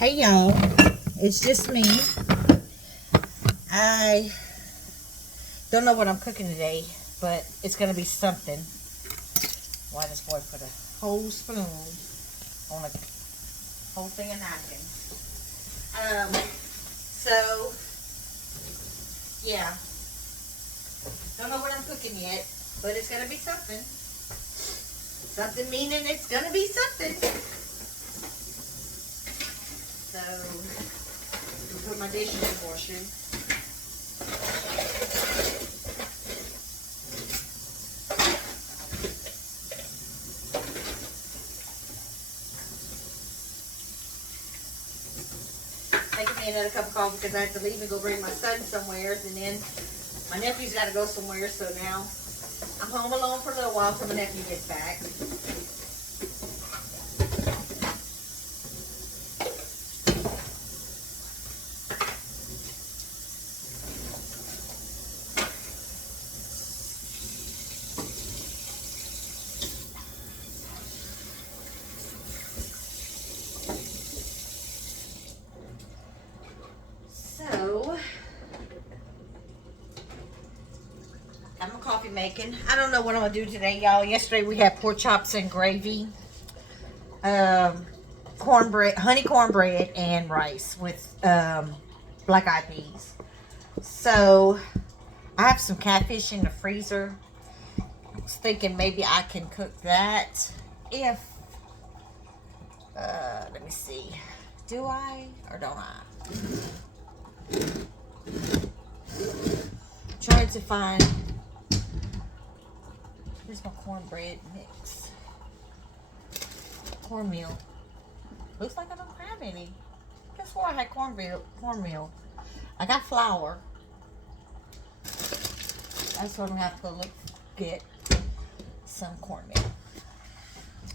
Hey y'all, it's just me. I don't know what I'm cooking today, but it's gonna be something. Why this boy put a whole spoon on a whole thing of napkins? So yeah, don't know what I'm cooking yet, but it's gonna be something. Something meaning it's gonna be something. So I'm put my dish in the washer. Taking me another cup of coffee because I have to leave and go bring my son somewhere, and then my nephew's got to go somewhere. So now I'm home alone for a little while till my nephew gets back. So got my coffee making. I don't know what I'm gonna do today, y'all. Yesterday we had pork chops and gravy, cornbread, honey cornbread, and rice with black eyed peas. So I have some catfish in the freezer. I was thinking maybe I can cook that if let me see. Do I or don't I? Trying to find. Here's my cornbread mix. Cornmeal. Looks like I don't have any. Guess what? I had cornmeal. I got flour. That's what I'm gonna have to look get some cornmeal.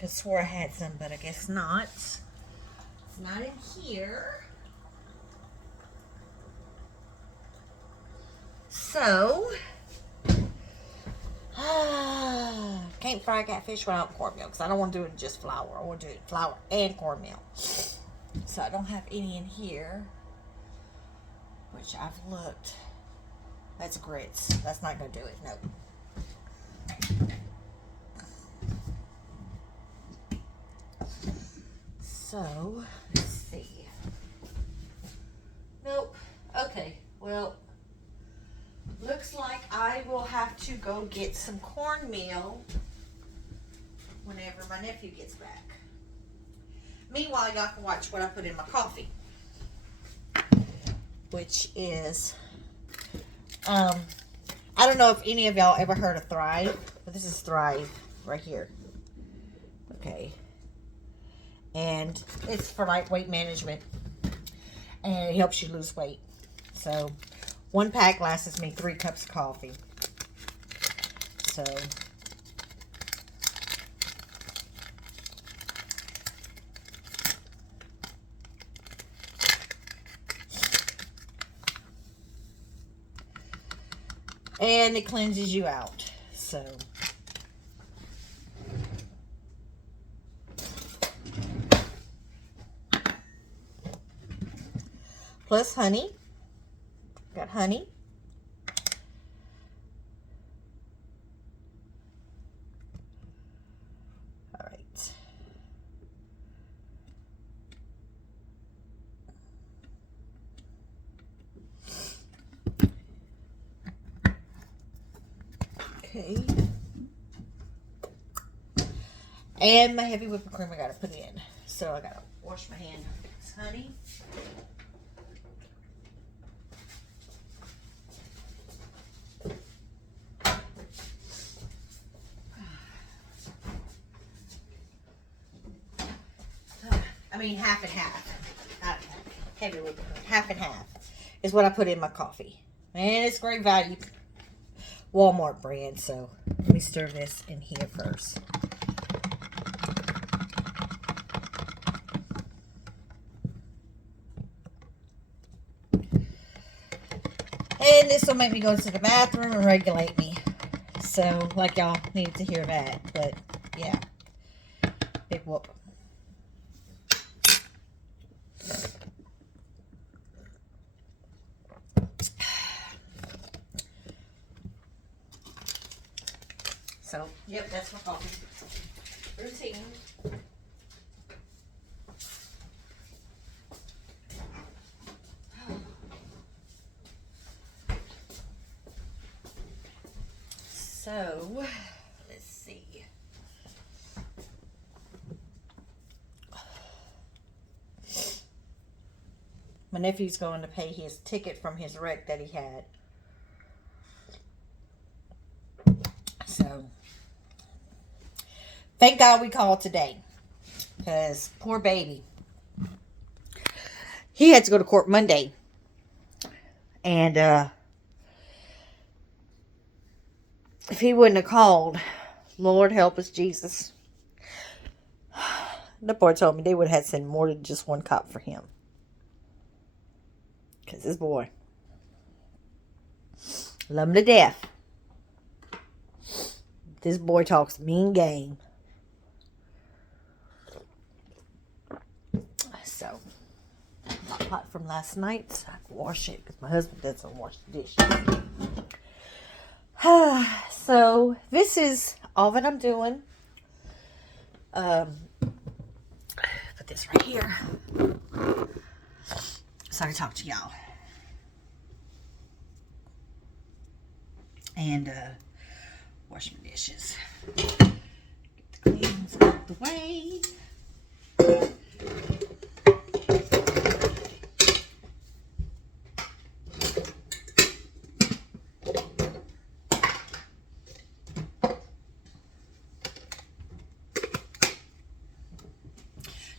I swore I had some, but I guess not. It's not in here. So can't fry catfish without cornmeal because I don't want to do it in just flour. I want to do it flour and cornmeal. So I don't have any in here, which I've looked. That's grits. That's not going to do it. Nope. So, let's see. Nope. Okay. Well, looks like I will have to go get some cornmeal whenever my nephew gets back. Meanwhile, y'all can watch what I put in my coffee, which is, I don't know if any of y'all ever heard of Thrive, but this is Thrive right here. Okay. And it's for like weight management, and it helps you lose weight. So, one pack lasts me 3 cups of coffee. So, and it cleanses you out. So, plus honey. Got honey. All right. Okay. And my heavy whipping cream I gotta put in. So I gotta wash my hand. Honey. I mean half and half. Not heavy whipping cream. Half and half is what I put in my coffee. And it's great value. Walmart brand. So let me stir this in here first. And this will make me go to the bathroom and regulate me. So, like y'all needed to hear that. But, yeah. Big whoop. So, yep, that's my coffee routine. So, let's see. My nephew's going to pay his ticket from his wreck that he had. So, thank God we called today. Because, poor baby. He had to go to court Monday. And, if he wouldn't have called, Lord help us, Jesus. The boy told me they would have had to send more than just one cop for him. Because this boy, love him to death. This boy talks mean game. So, hot from last night, so I can wash it because my husband doesn't wash the dishes. So, this is all that I'm doing. Put this right here. So I can talk to y'all. And wash my dishes. Get the cleans out the way.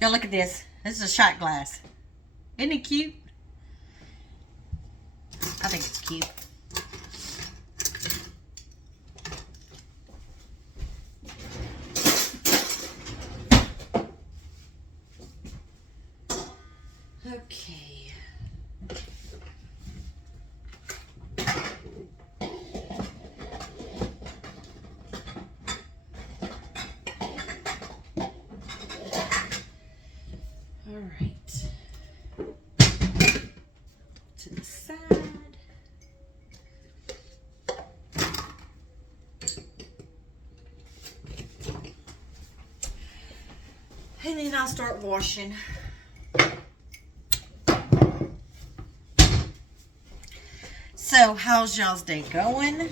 Now look at this. This is a shot glass. Isn't it cute? I think it's cute. Okay. All right. To the side. And then I'll start washing. So, how's y'all's day going?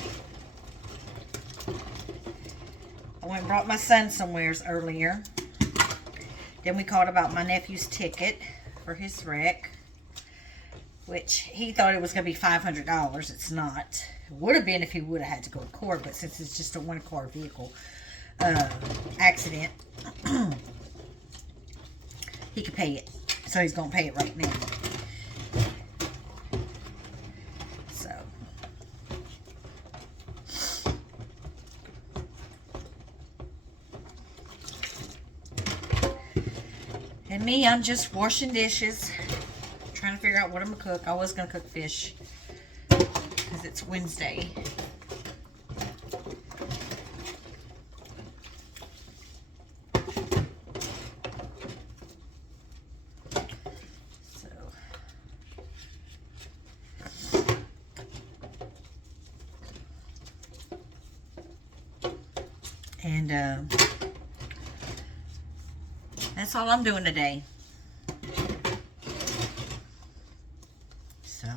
I went and brought my son somewheres earlier. Then we called about my nephew's ticket for his wreck, which he thought it was going to be $500. It's not. It would have been if he would have had to go to court, but since it's just a one-car vehicle accident, he could pay it. So he's going to pay it right now. So. And me, I'm just washing dishes. Trying to figure out what I'm going to cook. I was going to cook fish. Because it's Wednesday. And that's all I'm doing today. So,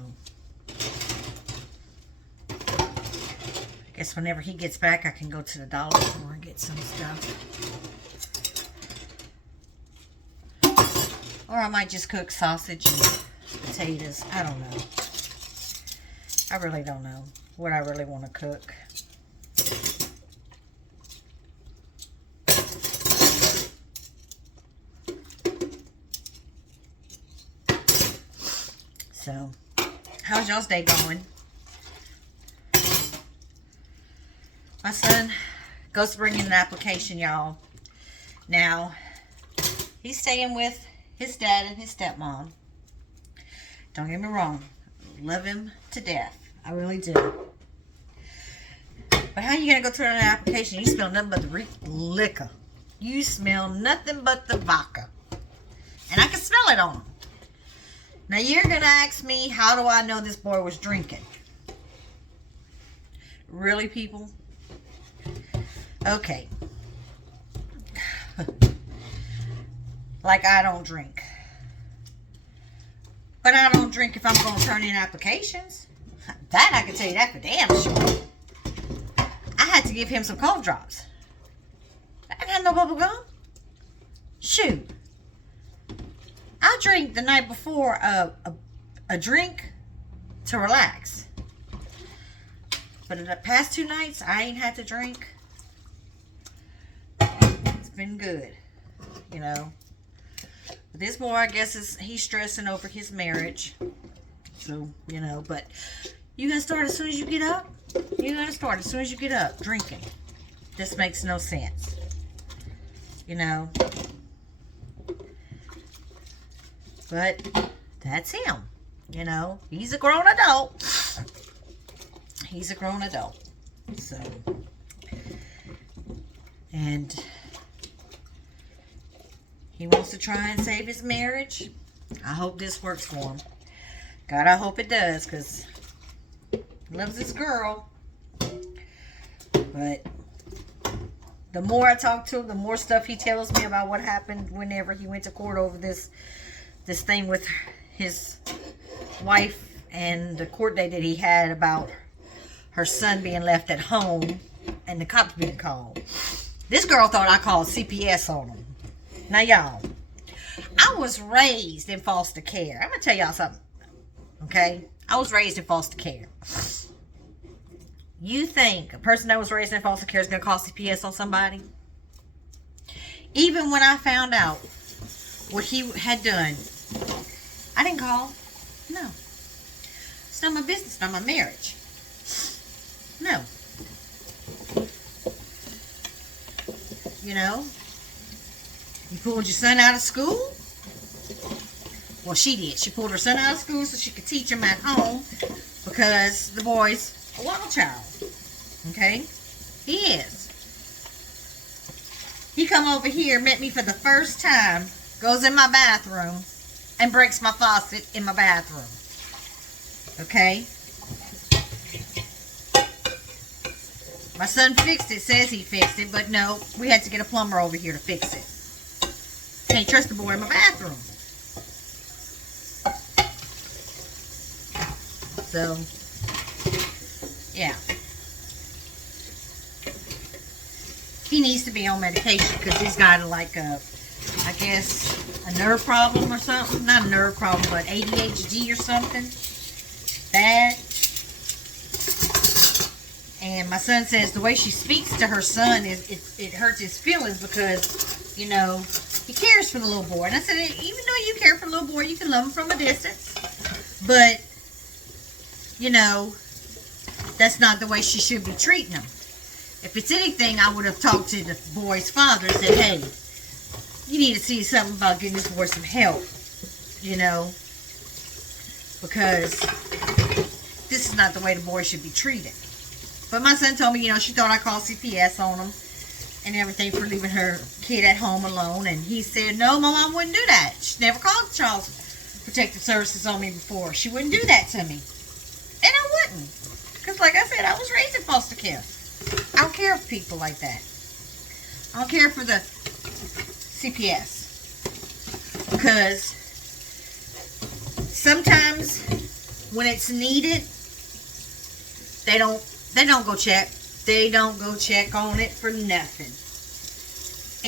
I guess whenever he gets back, I can go to the dollar store and get some stuff. Or I might just cook sausage and potatoes. I don't know. I really don't know what I really want to cook. So, how's y'all's day going? My son goes to bring in an application, y'all. Now, he's staying with his dad and his stepmom. Don't get me wrong. Love him to death. I really do. But how you going to go through an application? You smell nothing but the liquor. You smell nothing but the vodka. And I can smell it on him. Now you're going to ask me, how do I know this boy was drinking? Really, people? Okay. Like, I don't drink. But I don't drink if I'm going to turn in applications. That I can tell you that for damn sure. I had to give him some cough drops. I didn't have no bubble gum. Shoot. I drank the night before a drink to relax. But in the past 2 nights, I ain't had to drink. It's been good, you know. But this boy, I guess, he's stressing over his marriage. So, you know, but you gotta start as soon as you get up. You gotta start as soon as you get up, drinking. This makes no sense. You know. But that's him. You know, he's a grown adult. He's a grown adult. So, and he wants to try and save his marriage. I hope this works for him. God, I hope it does, because he loves this girl. But the more I talk to him, the more stuff he tells me about what happened whenever he went to court over this thing with his wife and the court date that he had about her son being left at home and the cops being called. This girl thought I called CPS on him. Now, y'all, I was raised in foster care. I'm going to tell y'all something, okay? I was raised in foster care. You think a person that was raised in foster care is going to call CPS on somebody? Even when I found out what he had done, I didn't call. No. It's not my business, not my marriage. No. You know? You pulled your son out of school? Well, she did. She pulled her son out of school so she could teach him at home because the boy's a wild child. Okay? He is. He come over here, met me for the first time, goes in my bathroom, and breaks my faucet in my bathroom. Okay? My son fixed it, says he fixed it, but no, we had to get a plumber over here to fix it. Can't trust the boy in my bathroom. So, yeah. He needs to be on medication because he's got like I guess, a nerve problem or something. Not a nerve problem, but ADHD or something. Bad. And my son says the way she speaks to her son, it hurts his feelings because, you know, he cares for the little boy. And I said, even though you care for the little boy, you can love him from a distance. But, you know, that's not the way she should be treating him. If it's anything, I would have talked to the boy's father and said, hey, you need to see something about getting this boy some help, you know, because this is not the way the boy should be treated. But my son told me, you know, she thought I called CPS on him and everything for leaving her kid at home alone. And he said, no, my mom wouldn't do that. She never called Child Protective Services on me before. She wouldn't do that to me. And I wouldn't. Because like I said, I was raised in foster care. I don't care for people like that. I don't care for the CPS. Because sometimes when it's needed, they don't go check. They don't go check on it for nothing.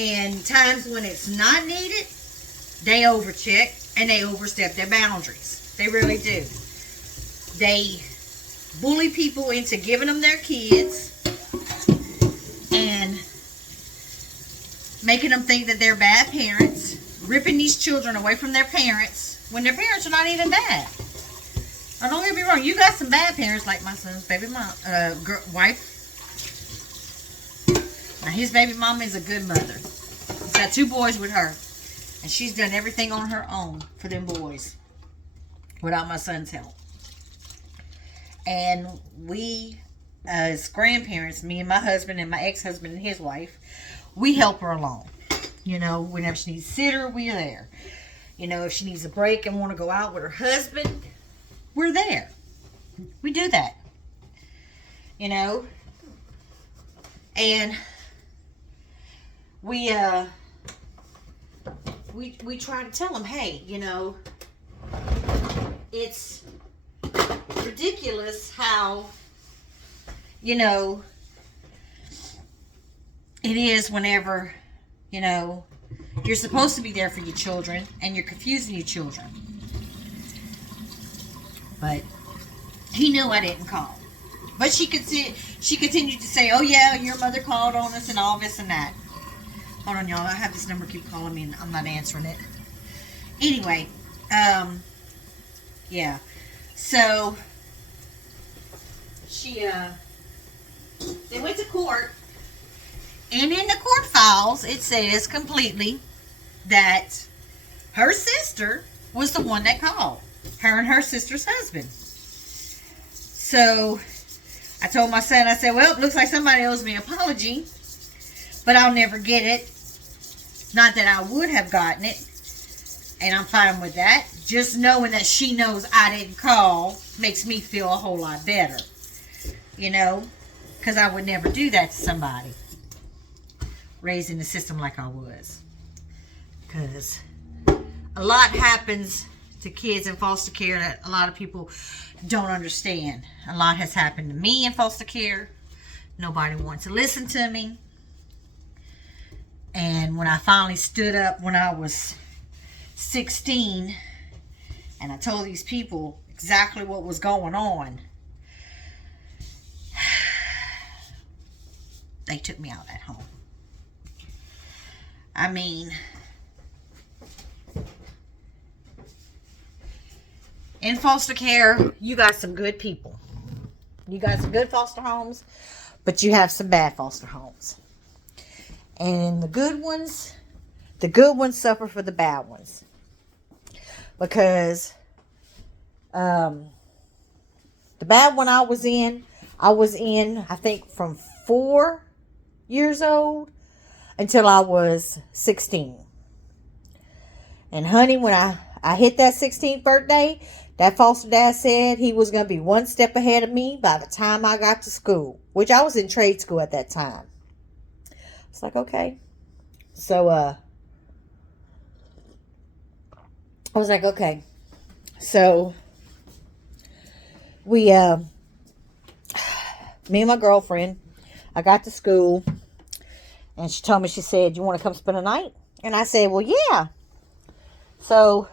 And times when it's not needed, they overcheck and they overstep their boundaries. They really do. They bully people into giving them their kids and making them think that they're bad parents, ripping these children away from their parents when their parents are not even bad. Now, don't get me wrong, you got some bad parents like my son's baby mom, wife. Now his baby mama is a good mother. He's got 2 boys with her, and she's done everything on her own for them boys without my son's help. And we, as grandparents, me and my husband and my ex-husband and his wife, we help her along. You know, whenever she needs a sitter, we're there. You know, if she needs a break and want to go out with her husband, we're there. We do that. You know? And we try to tell them, hey, you know, it's ridiculous how, you know, it is whenever, you know, you're supposed to be there for your children and you're confusing your children. But he knew I didn't call. But she continued to say, oh yeah, your mother called on us and all this and that. Hold on, y'all. I have this number keep calling me and I'm not answering it. Anyway, yeah. So, they went to court. And in the court files, it says completely that her sister was the one that called. Her and her sister's husband. So, I told my son, I said, well, it looks like somebody owes me an apology. But I'll never get it. Not that I would have gotten it. And I'm fine with that. Just knowing that she knows I didn't call makes me feel a whole lot better. You know? Because I would never do that to somebody. Raised in the system like I was. Because a lot happens to kids in foster care that a lot of people don't understand. A lot has happened to me in foster care. Nobody wanted to listen to me. And when I finally stood up when I was 16 and I told these people exactly what was going on, they took me out at home. I mean, in foster care, you got some good people. You got some good foster homes, but you have some bad foster homes. And the good ones suffer for the bad ones. Because the bad one I was in, I think, from 4 years old until I was 16. And honey, when I hit that 16th birthday, that foster dad said he was going to be one step ahead of me by the time I got to school, which I was in trade school at that time. It's like, okay. So, I was like, okay. So, me and my girlfriend, I got to school, and she told me, she said, you want to come spend a night? And I said, well, yeah. So,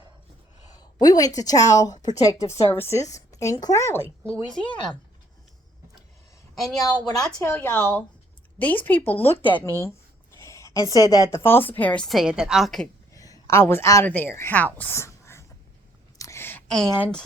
we went to Child Protective Services in Crowley, Louisiana. And y'all, when I tell y'all, these people looked at me and said that the foster parents said that I was out of their house. And